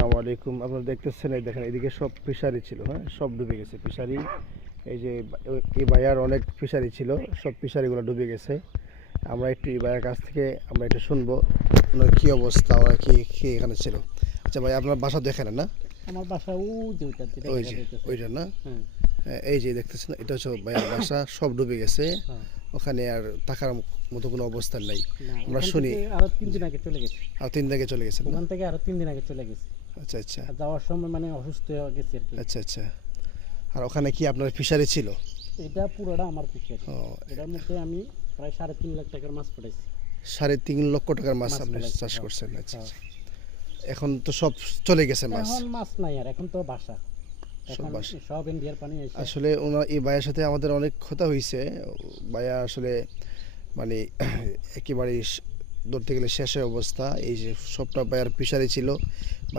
আসসালামু আলাইকুম। আপনারা দেখতেছেন, এই দেখেন এদিকে সব ফিশারি ছিল, হ্যাঁ সব ডুবে গেছে ফিশারি। এই যে এই ভাইয়ার অনেক ফিশারি ছিল, সব ফিশারিগুলো ডুবে গেছে। আমরা একটু এই ভাইয়ার কাছ থেকে আমরা একটু শুনবো ওনার কী অবস্থা, ওরা কি কি এখানে ছিল। আচ্ছা ভাই, আপনার বাসা দেখেন না? আমার বাসা ওই যে ওইটা যেটা ওই দেখা যে যাইতেছে। ওইটা না? হ্যাঁ, হ্যাঁ, এই যে দেখতেছেন এটা হচ্ছে ভাইয়ার বাসা, সব ডুবে গেছে। হ্যাঁ। ওখানে আর থাকার মতো কোনো অবস্থান নাই। না, আমরা ওখান শুনি থেকে আরো 3 দিন আগে চলে গেছে। আর 3 দিন আগে চলে গেছেন না? ওখান থেকে আরো 3 দিন আগে চলে গেছে। আচ্ছা আচ্ছা আর যাওয়ার সময় মানে অসুস্থ হয়ে গেছে আর কি। আচ্ছা আচ্ছা। আর ওখানে কি আপনার ফিশারি ছিল? এটা পুরোটা আমার ফিশারি। ও, এটার মধ্যে আমি প্রায় 3.5 লাখ টাকার মাছ পাঠাইছি। 3.5 লক্ষ টাকার মাছ মাছ আপনি ফেলাইছি, চাষ হ্যাঁ। করছেন। আচ্ছা হ্যাঁ। আচ্ছা। এখন তো সব চলে গেছে মাছ, এখন মাছ নাই আর, এখন তো বাসা। সব এখন বাসা। সব ইন্ডিয়ার পানি এসে। আসলে ওনার এই ভাইয়ের সাথে আমাদের অনেক কথা হয়েছে। ভাইয়া আসলে মানে একেবারে ধরতে গেলে শেষের অবস্থা। এই যে সবটা ভাইয়ার ফিশারি ছিল,